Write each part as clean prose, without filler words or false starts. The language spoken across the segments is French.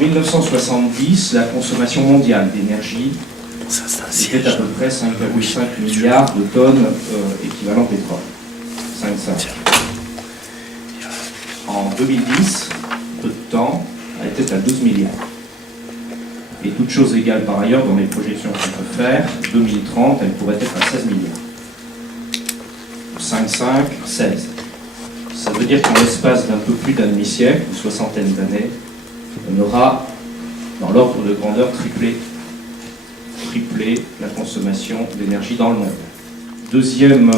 1970, la consommation mondiale d'énergie était à peu près 5,5 milliards de tonnes équivalent pétrole. 5,5. En 2010, peu de temps, elle était à 12 milliards. Et toutes choses égales par ailleurs, dans les projections qu'on peut faire, 2030, elle pourrait être à 16 milliards. 5,5, 16. Ça veut dire qu'en l'espace d'un peu plus d'un demi-siècle, ou soixantaine d'années, on aura, dans l'ordre de grandeur, triplé la consommation d'énergie dans le monde. Deuxième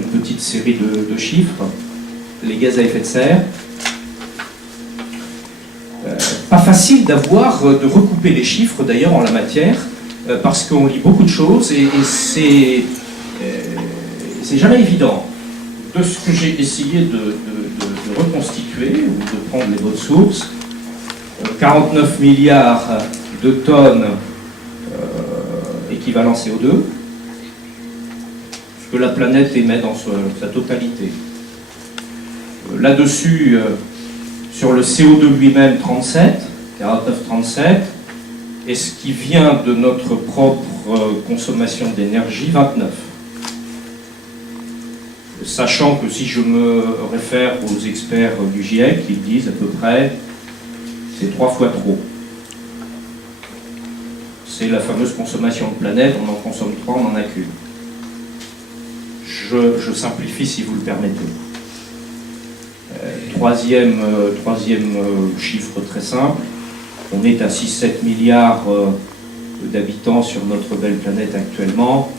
petite série de chiffres, les gaz à effet de serre. Pas facile de recouper les chiffres d'ailleurs en la matière, parce qu'on lit beaucoup de choses et c'est jamais évident. De ce que j'ai essayé de reconstituer ou de prendre les bonnes sources, 49 milliards de tonnes équivalent CO2, ce que la planète émet dans sa totalité. Là-dessus, sur le CO2 lui-même, 49-37, et ce qui vient de notre propre consommation d'énergie, 29. Sachant que si je me réfère aux experts du GIEC, ils disent à peu près c'est 3 fois trop. C'est la fameuse consommation de planète, on en consomme 3, on n'en a qu'une. Je simplifie si vous le permettez. Troisième chiffre très simple, on est à 6-7 milliards d'habitants sur notre belle planète actuellement,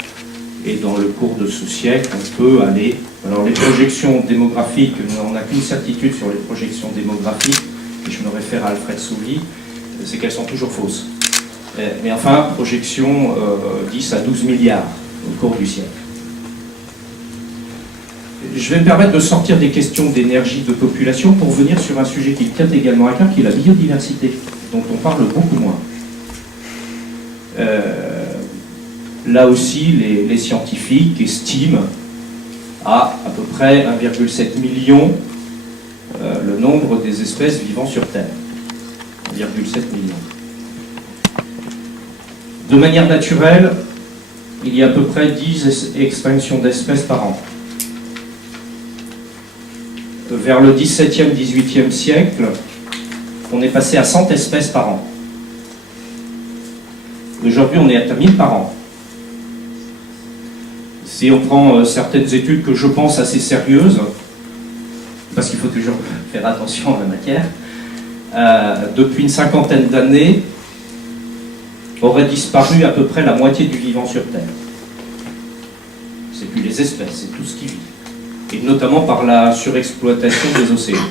et dans le cours de ce siècle, on peut aller... Alors les projections démographiques, on n'a qu'une certitude sur les projections démographiques, et je me réfère à Alfred Sauvy, c'est qu'elles sont toujours fausses. Mais enfin, projection 10 à 12 milliards au cours du siècle. Je vais me permettre de sortir des questions d'énergie de population pour venir sur un sujet qui tient également à cœur, qui est la biodiversité, dont on parle beaucoup moins. Là aussi, les scientifiques estiment à peu près 1,7 million le nombre des espèces vivant sur Terre. 1,7 million. De manière naturelle, il y a à peu près 10 extinctions d'espèces par an. Vers le XVIIe, XVIIIe siècle, on est passé à 100 espèces par an. Aujourd'hui, on est à 1000 par an. Si on prend certaines études que je pense assez sérieuses, parce qu'il faut toujours faire attention à la matière, depuis une cinquantaine d'années, aurait disparu à peu près la moitié du vivant sur Terre. C'est plus les espèces, c'est tout ce qui vit. Et notamment par la surexploitation des océans.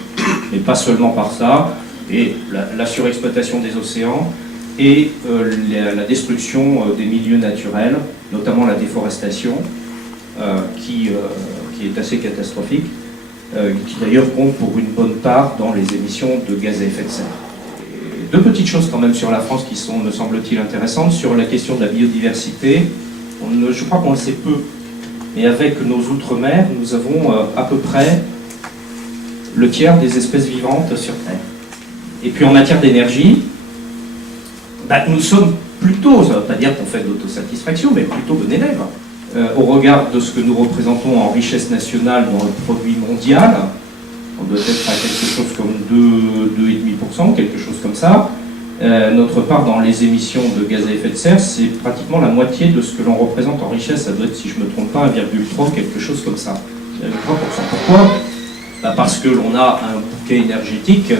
Mais pas seulement par ça, et la surexploitation des océans et la destruction des milieux naturels, notamment la déforestation, qui est assez catastrophique, qui d'ailleurs compte pour une bonne part dans les émissions de gaz à effet de serre. Et deux petites choses quand même sur la France qui sont, me semble-t-il, intéressantes. Sur la question de la biodiversité, je crois qu'on le sait peu. Et avec nos outre-mer, nous avons à peu près le tiers des espèces vivantes sur Terre. Et puis en matière d'énergie, nous sommes plutôt, ça ne veut pas dire qu'on fait de l'autosatisfaction, mais plutôt bon élève. Au regard de ce que nous représentons en richesse nationale dans le produit mondial, on doit être à quelque chose comme 2,5%, quelque chose comme ça. Notre part dans les émissions de gaz à effet de serre, c'est pratiquement la moitié de ce que l'on représente en richesse. Ça doit être, si je ne me trompe pas, 1,3, quelque chose comme ça. 1,3%. Pourquoi ? Parce que l'on a un bouquet énergétique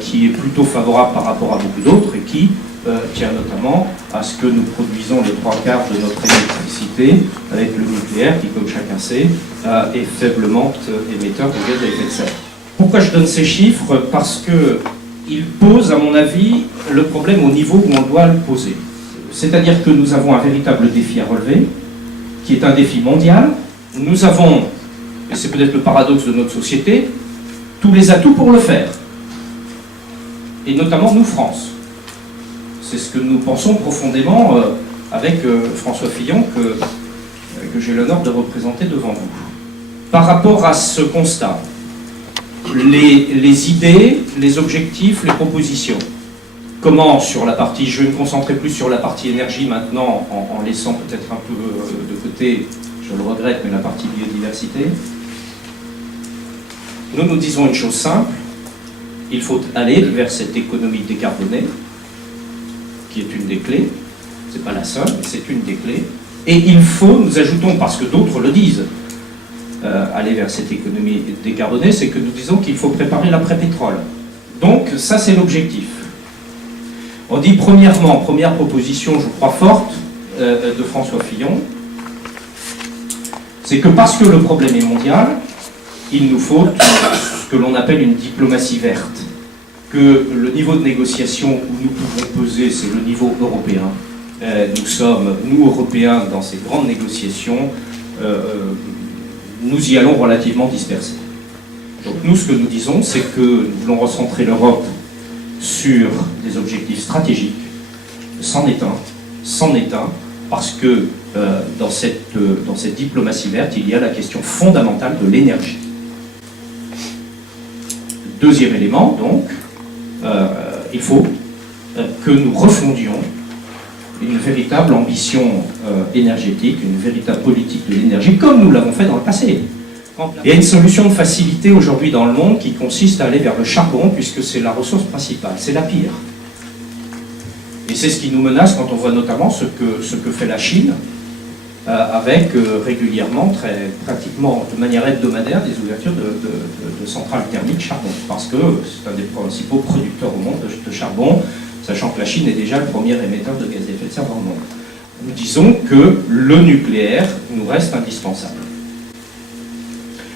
qui est plutôt favorable par rapport à beaucoup d'autres et qui tient notamment à ce que nous produisons les 3/4 de notre électricité avec le nucléaire qui, comme chacun sait, est faiblement émetteur de gaz à effet de serre. Pourquoi je donne ces chiffres ? Parce que il pose, à mon avis, le problème au niveau où on doit le poser. C'est-à-dire que nous avons un véritable défi à relever, qui est un défi mondial. Nous avons, et c'est peut-être le paradoxe de notre société, tous les atouts pour le faire. Et notamment nous, France. C'est ce que nous pensons profondément avec François Fillon, que j'ai l'honneur de représenter devant vous. Par rapport à ce constat, les idées, les objectifs, les propositions. comment sur la partie, je vais me concentrer plus sur la partie énergie maintenant, en laissant peut-être un peu de côté, je le regrette, mais la partie biodiversité. Nous disons une chose simple, il faut aller vers cette économie décarbonée, qui est une des clés, c'est pas la seule, mais c'est une des clés, et il faut, nous ajoutons, parce que d'autres le disent, aller vers cette économie décarbonée, c'est que nous disons qu'il faut préparer l'après-pétrole. Donc ça c'est l'objectif. On dit premièrement, première proposition, je crois forte, de François Fillon, c'est que parce que le problème est mondial, il nous faut ce que l'on appelle une diplomatie verte. Que le niveau de négociation où nous pouvons peser, c'est le niveau européen. Nous sommes, nous Européens, dans ces grandes négociations, nous y allons relativement dispersés. Donc nous, ce que nous disons, c'est que nous voulons recentrer l'Europe sur des objectifs stratégiques, c'en est un, parce que dans cette diplomatie verte, il y a la question fondamentale de l'énergie. Deuxième élément, donc, il faut que nous refondions une véritable ambition énergétique, une véritable politique de l'énergie, comme nous l'avons fait dans le passé. Il y a une solution de facilité aujourd'hui dans le monde qui consiste à aller vers le charbon, puisque c'est la ressource principale, c'est la pire. Et c'est ce qui nous menace quand on voit notamment ce que fait la Chine, avec régulièrement, pratiquement de manière hebdomadaire, des ouvertures de centrales thermiques charbon, parce que c'est un des principaux producteurs au monde de charbon, sachant que la Chine est déjà le premier émetteur de gaz à effet de serre dans le monde. Nous disons que le nucléaire nous reste indispensable.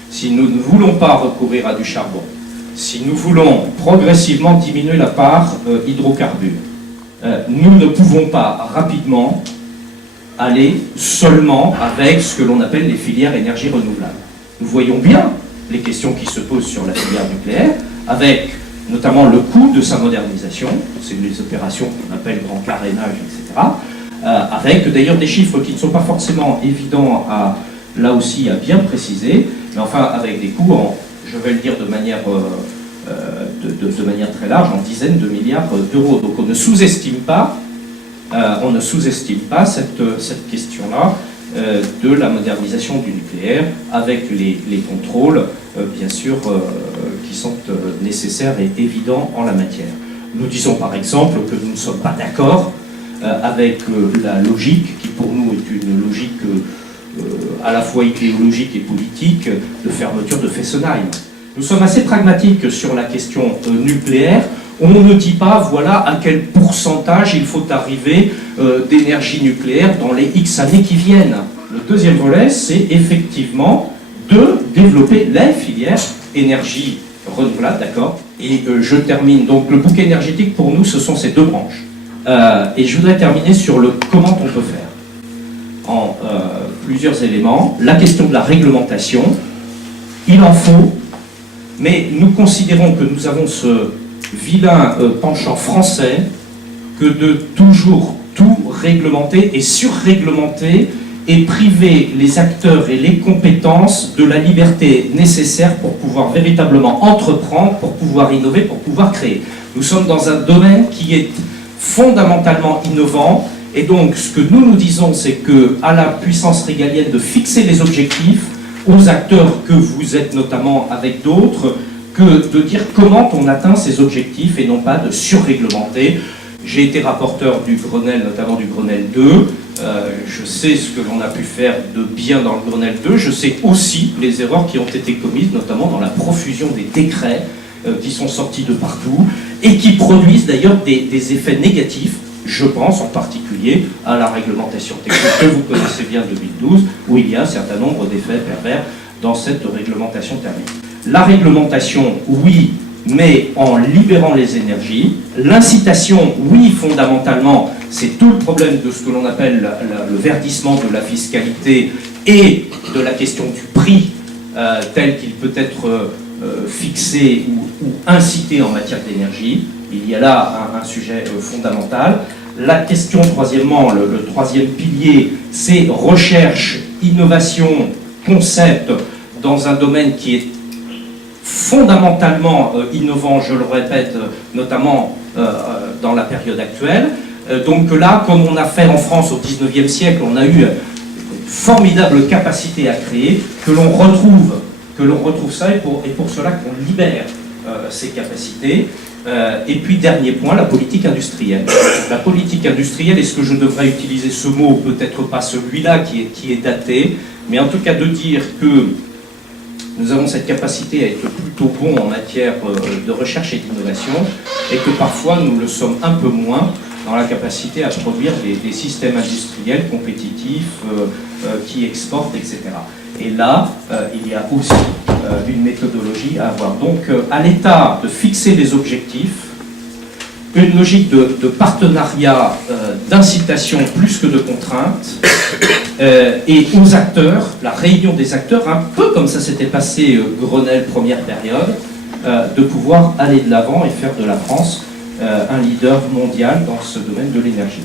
Si nous ne voulons pas recourir à du charbon, si nous voulons progressivement diminuer la part hydrocarbures, nous ne pouvons pas rapidement aller seulement avec ce que l'on appelle les filières énergie renouvelable. Nous voyons bien les questions qui se posent sur la filière nucléaire, avec notamment le coût de sa modernisation, c'est les opérations qu'on appelle grand carénage, etc., avec d'ailleurs des chiffres qui ne sont pas forcément évidents là aussi à bien préciser, mais enfin avec des coûts, je vais le dire de manière très large, en dizaines de milliards d'euros. Donc on ne sous-estime pas cette question-là de la modernisation du nucléaire, avec les contrôles, bien sûr, qui sont nécessaires et évidents en la matière. Nous disons par exemple que nous ne sommes pas d'accord avec la logique, qui pour nous est une logique à la fois idéologique et politique, de fermeture de Fessenheim. Nous sommes assez pragmatiques sur la question nucléaire. On ne dit pas, voilà à quel pourcentage il faut arriver d'énergie nucléaire dans les X années qui viennent. Le deuxième volet, c'est effectivement de développer les filières énergie renouvelable, d'accord. Et je termine. Donc le bouquet énergétique, pour nous, ce sont ces deux branches. Et je voudrais terminer sur le comment on peut faire. En plusieurs éléments. La question de la réglementation, il en faut, mais nous considérons que nous avons ce vilain penchant français que de toujours tout réglementer et surréglementer et priver les acteurs et les compétences de la liberté nécessaire pour pouvoir véritablement entreprendre, pour pouvoir innover, pour pouvoir créer. Nous sommes dans un domaine qui est fondamentalement innovant, et donc ce que nous disons, c'est que à la puissance régalienne de fixer les objectifs, aux acteurs que vous êtes notamment avec d'autres, que de dire comment on atteint ces objectifs et non pas de surréglementer. J'ai été rapporteur du Grenelle, notamment du Grenelle 2. Je sais ce que l'on a pu faire de bien dans le Grenelle 2. Je sais aussi les erreurs qui ont été commises, notamment dans la profusion des décrets qui sont sortis de partout et qui produisent d'ailleurs des effets négatifs. Je pense en particulier à la réglementation technique que vous connaissez bien de 2012, où il y a un certain nombre d'effets pervers dans cette réglementation thermique. La réglementation, oui, mais en libérant les énergies. L'incitation, oui, fondamentalement, c'est tout le problème de ce que l'on appelle le verdissement de la fiscalité et de la question du prix tel qu'il peut être fixé ou incité en matière d'énergie. Il y a là un sujet fondamental. La question, troisièmement, le troisième pilier, c'est recherche, innovation, concept, dans un domaine qui est fondamentalement innovant, je le répète, notamment dans la période actuelle. Donc là, comme on a fait en France au XIXe siècle, on a eu une formidable capacité à créer, que l'on retrouve ça, et pour cela qu'on libère ces capacités. Et puis dernier point, la politique industrielle. La politique industrielle, est-ce que je devrais utiliser ce mot, peut-être pas celui-là qui est daté, mais en tout cas de dire que nous avons cette capacité à être plutôt bons en matière de recherche et d'innovation, et que parfois nous le sommes un peu moins dans la capacité à produire des systèmes industriels compétitifs qui exportent, etc. Et là, il y a aussi une méthodologie à avoir. Donc, à l'État de fixer les objectifs, une logique de partenariat, d'incitation plus que de contrainte, et aux acteurs, la réunion des acteurs, un peu comme ça s'était passé Grenelle première période, de pouvoir aller de l'avant et faire de la France un leader mondial dans ce domaine de l'énergie.